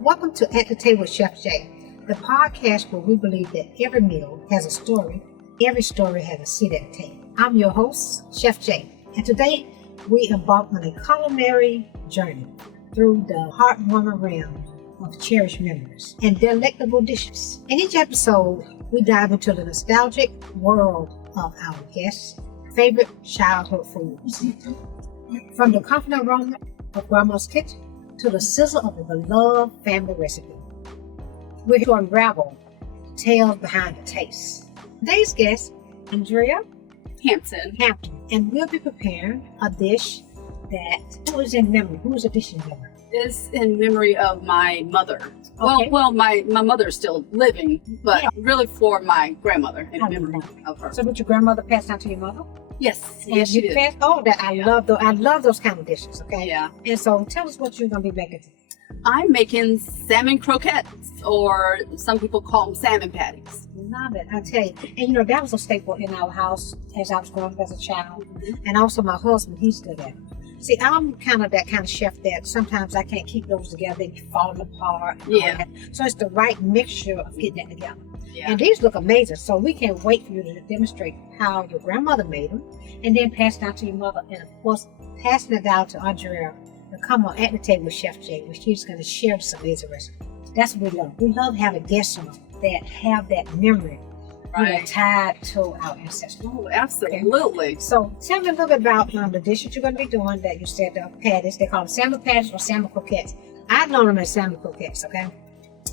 Welcome to At the Table with Chef Jay, the podcast where we believe that every meal has a story, every story has a seat at the table. I'm your host, Chef Jay, and today we embark on a culinary journey through the heartwarming realm of cherished memories and delectable dishes. In each episode, we dive into the nostalgic world of our guests' favorite childhood foods. From the confident aroma of Grandma's kitchen to the sizzle of a beloved family recipe, we're here to unravel the tales behind the taste. Today's guest, Andrea Hampton, and we'll be preparing a dish that who is in a dish in memory? is in memory of my mother. Okay. Well, my mother's still living, but really for my grandmother in memory of her. So, did your grandmother pass down to your mother? Yes, And she you did. passed all that. I love those kind of dishes. Okay. Yeah. And so, tell us what you're gonna be making today. I'm making salmon croquettes, or some people call them salmon patties. Love it, I tell you. And that was a staple in our house as I was growing up as a child. And also my husband, he still did. See, I'm kind of that kind of chef that sometimes I can't keep those together. They be falling apart. And all that. So it's the right mixture of getting that together. Yeah. And these look amazing. So we can't wait for you to demonstrate how your grandmother made them and then pass it down to your mother. And of course, passing it down to Andrea to come on At the Table with Chef Jay, where she's going to share this amazing recipe. That's what we love. We love having guests on that have that memory tied to our ancestors. Oh, absolutely. Okay. So tell me a little bit about the dishes you're going to be doing that you said the patties. They call them salmon patties or salmon croquettes. I know them as salmon croquettes, okay?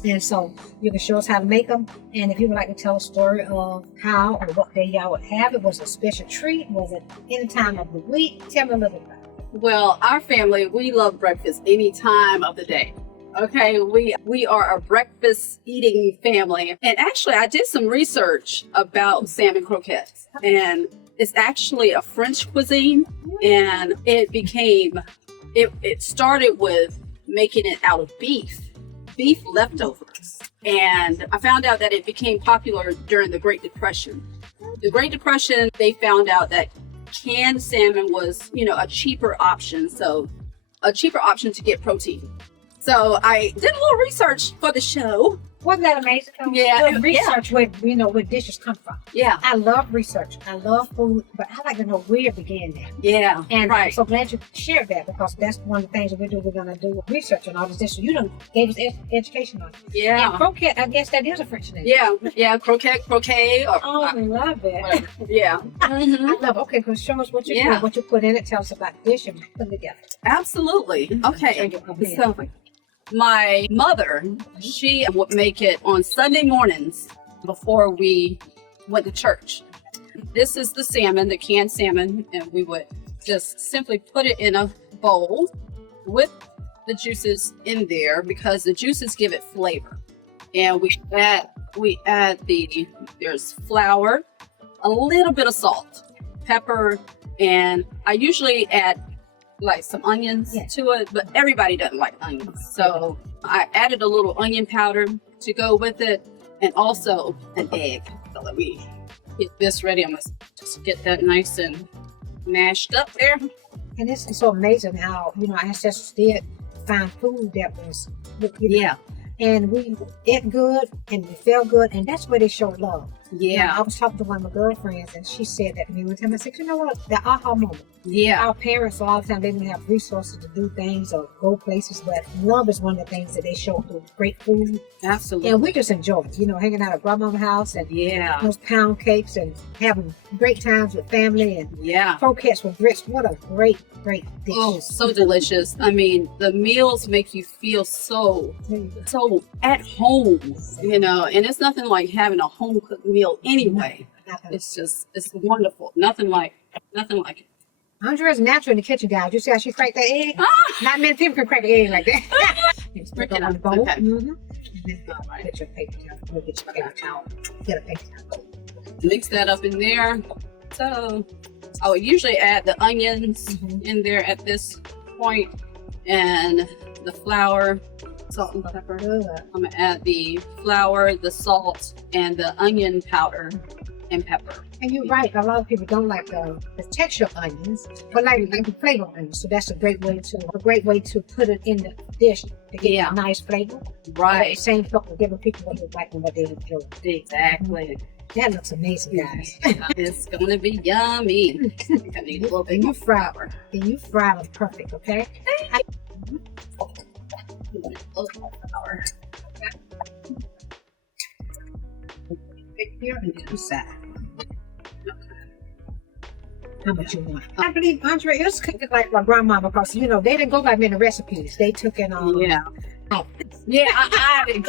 And so you can show us how to make them. And if you would like to tell a story of how or what day y'all would have it, was it a special treat? Was it any time of the week? Tell me a little bit about it. Well, our family, we love breakfast any time of the day. Okay, we are a breakfast eating family. And actually, I did some research about salmon croquettes. And it's actually a French cuisine. And it started with making it out of beef leftovers. And I found out that it became popular during the Great Depression. The Great Depression, they found out that canned salmon was, a cheaper option. So a cheaper option to get protein. So I did a little research for the show. Wasn't that amazing? Yeah. Research where dishes come from. Yeah. I love research. I love food, but I like to know where it began there. Yeah. And right. I'm so glad you shared that, because that's one of the things that we're going to do research on all these dishes. You done gave us education on it. Yeah. And croquette, I guess that is a French name. Yeah. Croquet. Or, Oh, I love it. whatever. Yeah. I love it. Okay, because show us what you put, what you put in it. Tell us about the dish and put it together. Absolutely. Okay. So my mother, she would make it on Sunday mornings before we went to church. This is the salmon, the canned salmon, and we would just simply put it in a bowl with the juices in there, because the juices give it flavor. And we add there's flour, a little bit of salt, pepper, and I usually add like some onions to it, but everybody doesn't like onions. So I added a little onion powder to go with it, and also an egg. So let me get this ready. I'm gonna just get that nice and mashed up there. And it's so amazing how, our ancestors did find food that was, and we ate good and we felt good, and that's where they showed love. Yeah. I was talking to one of my girlfriends, and she said that to me one time. I said, you know what? The aha moment. Yeah. Our parents, a lot of times, they didn't have resources to do things or go places, but love is one of the things that they show through great food. Absolutely. And we just enjoy it, hanging out at grandmama's house and those pound cakes and having great times with family and croquettes with grits. What a great dish. Oh, so delicious. I mean, the meals make you feel so at home, and it's nothing like having a home cooked meal anyway. It's wonderful. Nothing like it. Andrea's natural in the kitchen, guys. You see how she cracked that egg? Not many people can crack an egg like that. Just put it on the bowl. Okay. Right. Get your paper towel. We'll get your paper towel. Get a paper towel. Mix that up in there. So I would usually add the onions in there at this point, and the flour, salt and pepper. I'm gonna add the flour, the salt, and the onion powder and pepper. And you're right. A lot of people don't like the texture of onions, but like the flavor of onions. So that's a great way to put it in the dish to get a nice flavor. Right. Same token, giving people what they like and what they enjoy. Exactly. That looks amazing, guys. It's gonna be yummy. I need a little bit more flour. And you fry them perfect, okay? A little more flour. Here and two side. How much you want? I believe Andre is cooking like my grandmama because they didn't go by many recipes. They took in I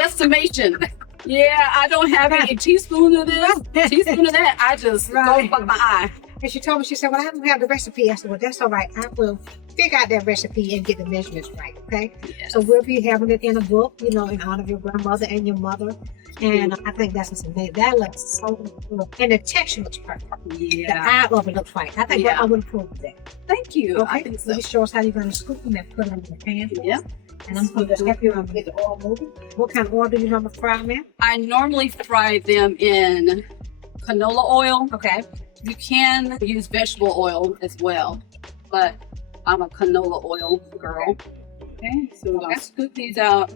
guesstimation. Yeah, I don't have any teaspoon of this, teaspoon of that. I just go by my eye. And she told me, she said, well, I don't have the recipe. I said, well, that's all right. I will figure out that recipe and get the measurements right, okay? Yes. So we'll be having it in a book, in honor of your grandmother and your mother. And I think that's amazing. That looks so good. And the texture looks perfect. Yeah. The eye of it looks right. I think I would approve of that. Thank you. Okay. I think so. Will you show us how you're going to scoop them and put them in the pan? Yeah. And I'm going to help you get the oil moving. What kind of oil do you normally fry them in? I normally fry them in canola oil. Okay. You can use vegetable oil as well, but I'm a canola oil girl. Okay, so we're going to scoop these out.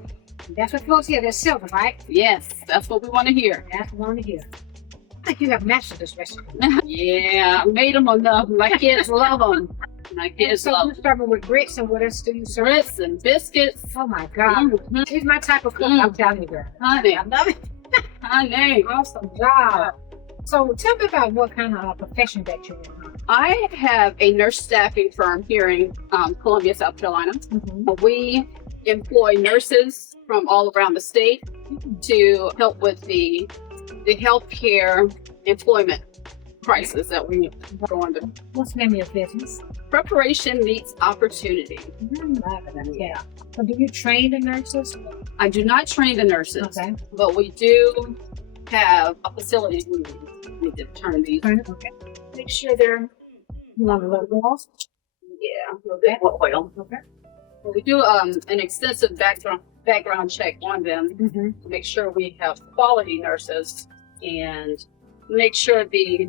That's what folks hear. They're silver, right? Yes, that's what we want to hear. That's what we want to hear. I think you have mastered this recipe. Yeah, I made them enough. My kids love them. My kids love you started with grits, and what else do you serve? grits and biscuits. Oh my God. She's my type of cook, I'm telling you, girl. Honey, I love it. honey. Awesome job. So tell me about what kind of profession that you're in. I have a nurse staffing firm here in Columbia, South Carolina. We employ nurses from all around the state to help with the healthcare employment crisis that we're going through. What's the name of your business? Preparation meets opportunity. Yeah. So do you train the nurses? I do not train the nurses, Okay. but we do have a facility we need to turn these. Okay. Make sure they're, you want a little walls? Yeah, a little bit more oil. Okay. Well, we do an extensive background check on them to make sure we have quality nurses and make sure the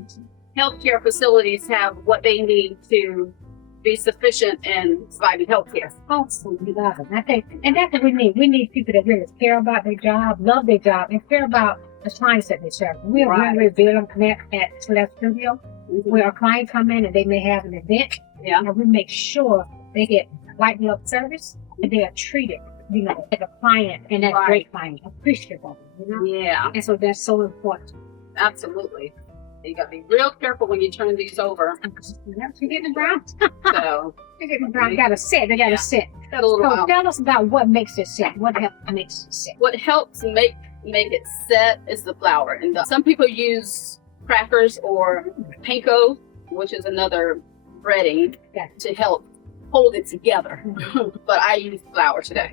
healthcare facilities have what they need to be sufficient in providing healthcare. Awesome, you love it. I think, and that's what we need. We need people that really care about their job, love their job, and care about the clients that they serve. We're reveal them connect at Celeste Studio, where a client come in and they may have an event, and we make sure they get white glove service and they are treated, as a client and that great client, appreciative of them, Yeah. And so that's so important. Absolutely. You got to be real careful when you turn these over. You're getting brown. So You're getting brown. You got to sit. They got to sit. got a little So while. tell us about what makes it sit. What makes it sit? What helps make it set is the flour. And some people use crackers or panko, which is another breading, to help hold it together. But I use flour today.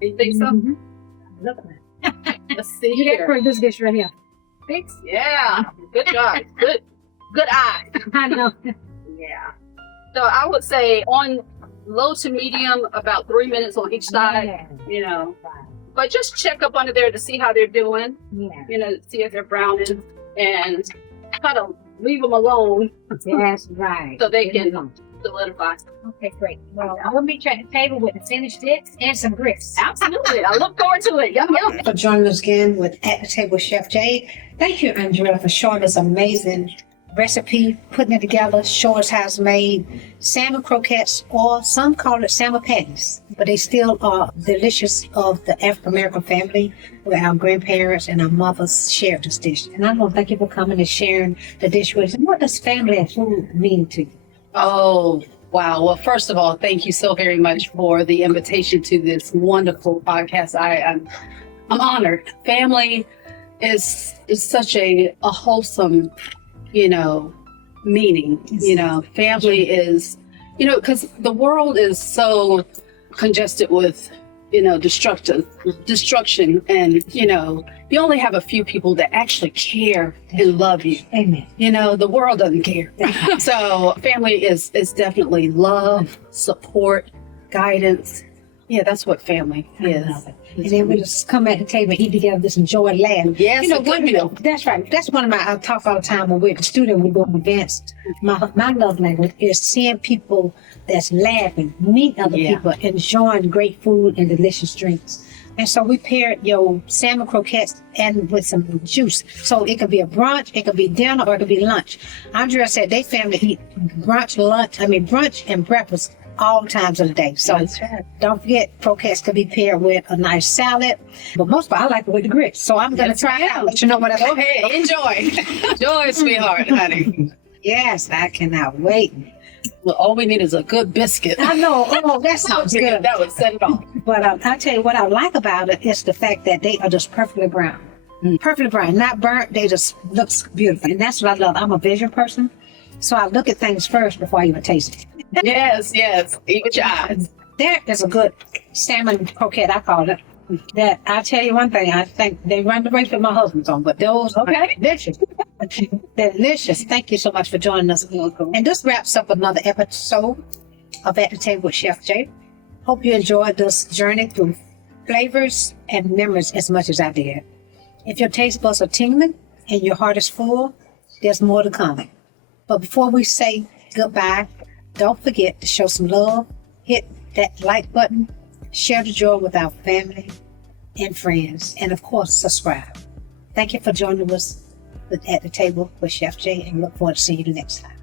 You think so? Look at that. Let's see You here. got this dish right here. Thanks. Yeah, good job. Good eye. I know. Yeah. So I would say on low to medium, about 3 minutes on each side, But just check up under there to see how they're doing, see if they're browning, and kind of leave them alone. That's right. So they can solidify. Okay, great. Well, I will meet you at the table with the finished dish and some grits. Absolutely. I look forward to it. Yum, yum. For joining us again with At the Table with Chef Jay. Thank you, Andrea, for showing us amazing recipe, putting it together, show us how it's made. Salmon croquettes, or some call it salmon patties, but they still are delicious of the African American family where our grandparents and our mothers shared this dish. And I want to thank you for coming and sharing the dish with us. What does family and food mean to you? Oh, wow. Well, first of all, thank you so very much for the invitation to this wonderful podcast. I'm honored. Family is such a wholesome, meaning. Family is, because the world is so congested with, destruction. And, you only have a few people that actually care and love you. Amen. The world doesn't care. So family is definitely love, support, guidance, Yeah, that's what family is. And then we just come at the table and eat together, just enjoy and laugh. Yes, you know, a good meal. that's right. That's one of my, I talk all the time when we're at the studio, we go to events. My love language is seeing people that's laughing, meet other people, enjoying great food and delicious drinks. And so we paired your salmon croquettes and with some juice. So it could be a brunch, it could be dinner, or it could be lunch. Andrea said they family eat brunch and breakfast all times of the day. So don't forget, croquettes could be paired with a nice salad. But most of all, I like it with the grits. So I'm going to try it out. Let you know what I Go ahead, enjoy. Enjoy, sweetheart, honey. Yes, I cannot wait. Well, all we need is a good biscuit. I know. Oh, that sounds good. That would set it off. But I tell you what I like about it is the fact that they are just perfectly brown. Perfectly brown, not burnt. They just looks beautiful. And that's what I love. I'm a visual person. So I look at things first before I even taste it. Yes. Eat with your eyes. There is a good salmon croquette, I call it. That I tell you one thing, I think they run the race with my husband's on, but those are delicious. They're delicious. Thank you so much for joining us. And this wraps up another episode of At the Table with Chef Jay. Hope you enjoyed this journey through flavors and memories as much as I did. If your taste buds are tingling and your heart is full, there's more to come. But before we say goodbye, don't forget to show some love, hit that like button, share the joy with our family and friends, and of course, subscribe. Thank you for joining us at the table with Chef Jay, and look forward to seeing you next time.